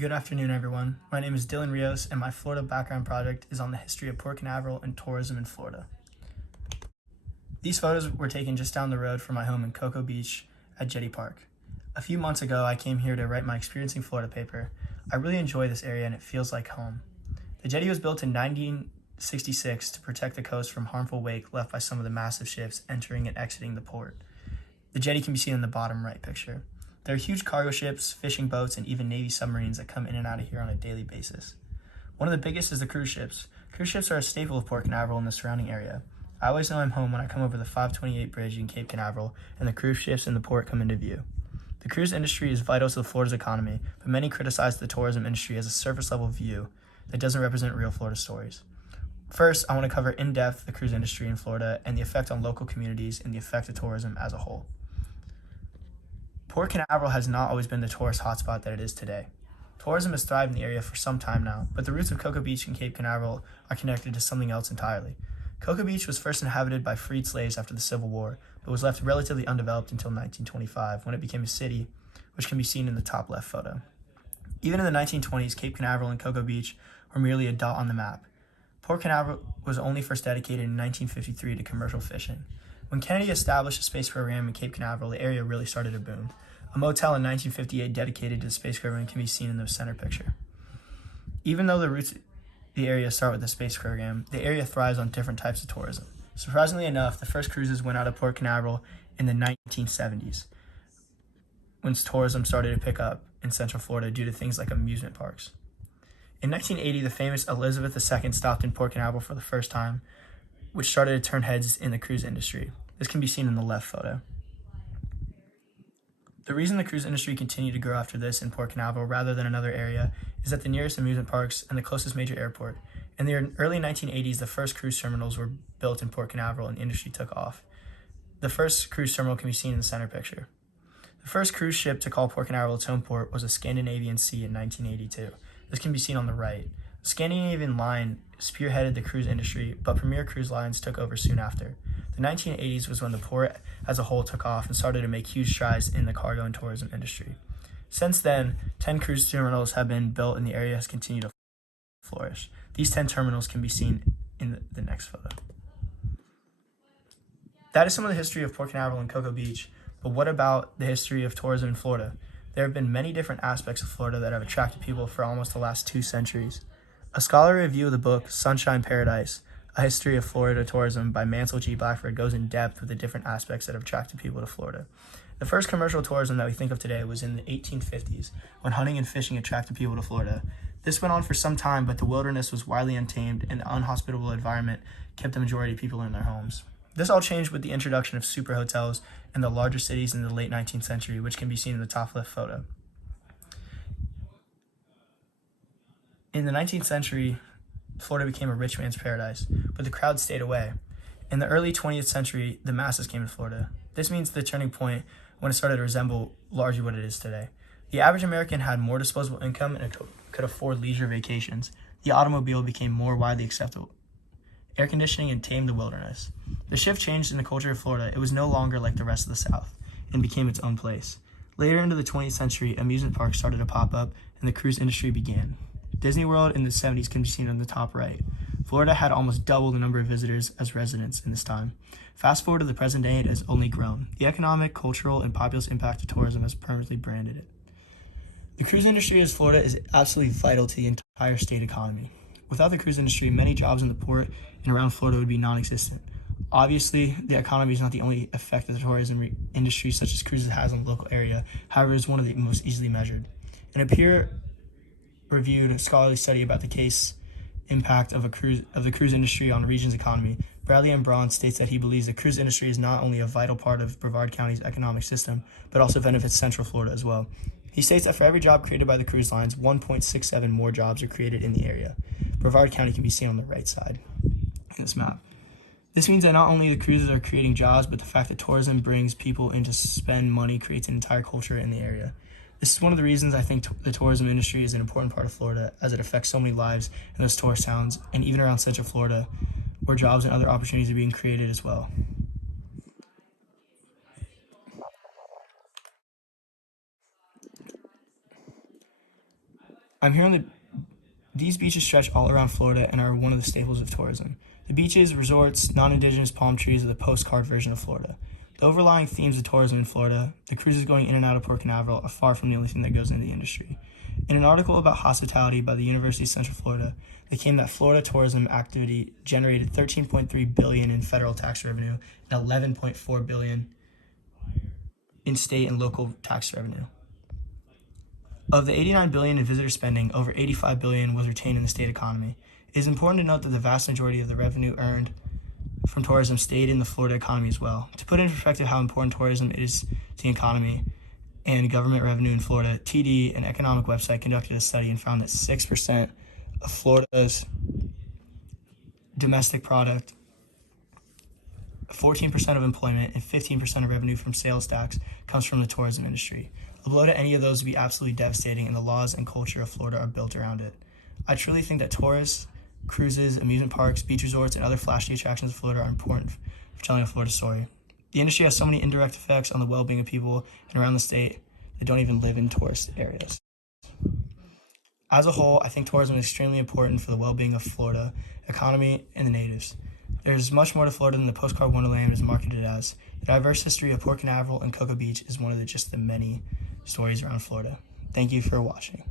Good afternoon, everyone. My name is Dylan Rios, and my Florida background project is on the history of Port Canaveral and tourism in Florida. These photos were taken just down the road from my home in Cocoa Beach at Jetty Park. A few months ago, I came here to write my Experiencing Florida paper. I really enjoy this area and it feels like home. The jetty was built in 1966 to protect the coast from harmful wake left by some of the massive ships entering and exiting the port. The jetty can be seen in the bottom right picture. There are huge cargo ships, fishing boats, and even Navy submarines that come in and out of here on a daily basis. One of the biggest is the cruise ships. Cruise ships are a staple of Port Canaveral and the surrounding area. I always know I'm home when I come over the 528 bridge in Cape Canaveral and the cruise ships in the port come into view. The cruise industry is vital to Florida's economy, but many criticize the tourism industry as a surface-level view that doesn't represent real Florida stories. First, I want to cover in depth the cruise industry in Florida and the effect on local communities and the effect of tourism as a whole. Port Canaveral has not always been the tourist hotspot that it is today. Tourism has thrived in the area for some time now, but the roots of Cocoa Beach and Cape Canaveral are connected to something else entirely. Cocoa Beach was first inhabited by freed slaves after the Civil War, but was left relatively undeveloped until 1925, when it became a city, which can be seen in the top left photo. Even in the 1920s, Cape Canaveral and Cocoa Beach were merely a dot on the map. Port Canaveral was only first dedicated in 1953 to commercial fishing. When Kennedy established a space program in Cape Canaveral, the area really started to boom. A motel in 1958 dedicated to the space program can be seen in the center picture. Even though the roots of the area start with the space program, the area thrives on different types of tourism. Surprisingly enough, the first cruises went out of Port Canaveral in the 1970s, when tourism started to pick up in Central Florida due to things like amusement parks. In 1980, the famous Elizabeth II stopped in Port Canaveral for the first time, which started to turn heads in the cruise industry. This can be seen in the left photo. The reason the cruise industry continued to grow after this in Port Canaveral rather than another area is that the nearest amusement parks and the closest major airport. In the early 1980s, the first cruise terminals were built in Port Canaveral and the industry took off. The first cruise terminal can be seen in the center picture. The first cruise ship to call Port Canaveral its home port was a Scandinavian Sea in 1982. This can be seen on the right. The Scandinavian Line spearheaded the cruise industry, but Premier Cruise Lines took over soon after. The 1980s was when the port as a whole took off and started to make huge strides in the cargo and tourism industry. Since then, 10 cruise terminals have been built and the area has continued to flourish. These 10 terminals can be seen in the next photo. That is some of the history of Port Canaveral and Cocoa Beach, but what about the history of tourism in Florida? There have been many different aspects of Florida that have attracted people for almost the last 2 centuries. A scholarly review of the book Sunshine Paradise, A History of Florida Tourism by Mansell G. Blackford goes in depth with the different aspects that have attracted people to Florida. The first commercial tourism that we think of today was in the 1850s, when hunting and fishing attracted people to Florida. This went on for some time, but the wilderness was widely untamed and the unhospitable environment kept the majority of people in their homes. This all changed with the introduction of super hotels in the larger cities in the late 19th century, which can be seen in the top left photo. In the 19th century, Florida became a rich man's paradise, but the crowd stayed away. In the early 20th century, the masses came to Florida. This means the turning point when it started to resemble largely what it is today. The average American had more disposable income and could afford leisure vacations. The automobile became more widely acceptable. Air conditioning and tamed the wilderness. The shift changed in the culture of Florida. It was no longer like the rest of the South and became its own place. Later into the 20th century, amusement parks started to pop up and the cruise industry began. Disney World in the 70s can be seen on the top right. Florida had almost double the number of visitors as residents in this time. Fast forward to the present day, it has only grown. The economic, cultural, and populous impact of tourism has permanently branded it. The cruise industry in Florida is absolutely vital to the entire state economy. Without the cruise industry, many jobs in the port and around Florida would be non-existent. Obviously, the economy is not the only effect that the tourism industry, such as cruises, has on the local area. However, it is one of the most easily measured. In a peer-reviewed scholarly study about the case impact of the cruise industry on the region's economy, Bradley M. Braun states that he believes the cruise industry is not only a vital part of Brevard County's economic system, but also benefits Central Florida as well. He states that for every job created by the cruise lines, 1.67 more jobs are created in the area. Brevard County can be seen on the right side in this map. This means that not only the cruises are creating jobs, but the fact that tourism brings people in to spend money creates an entire culture in the area. This is one of the reasons I think the tourism industry is an important part of Florida, as it affects so many lives in those tourist towns and even around Central Florida, where jobs and other opportunities are being created as well. I'm here on these beaches stretch all around Florida and are one of the staples of tourism. The beaches, resorts, non-indigenous palm trees are the postcard version of Florida. The overlying themes of tourism in Florida, the cruises going in and out of Port Canaveral, are far from the only thing that goes into the industry. In an article about hospitality by the University of Central Florida, they claimed that Florida tourism activity generated $13.3 billion in federal tax revenue and $11.4 billion in state and local tax revenue. Of the $89 billion in visitor spending, over $85 billion was retained in the state economy. It is important to note that the vast majority of the revenue earned from tourism stayed in the Florida economy as well. To put into perspective how important tourism is to the economy and government revenue in Florida, TD, an economic website, conducted a study and found that 6% of Florida's domestic product, 14% of employment, and 15% of revenue from sales tax comes from the tourism industry. A blow to any of those would be absolutely devastating, and the laws and culture of Florida are built around it. I truly think that tourists, cruises, amusement parks, beach resorts, and other flashy attractions of Florida are important for telling a Florida story. The industry has so many indirect effects on the well-being of people and around the state that don't even live in tourist areas. As a whole, I think tourism is extremely important for the well-being of Florida economy and the natives. There's much more to Florida than the postcard wonderland is marketed as. The diverse history of Port Canaveral and Cocoa Beach is one of just the many stories around Florida. Thank you for watching.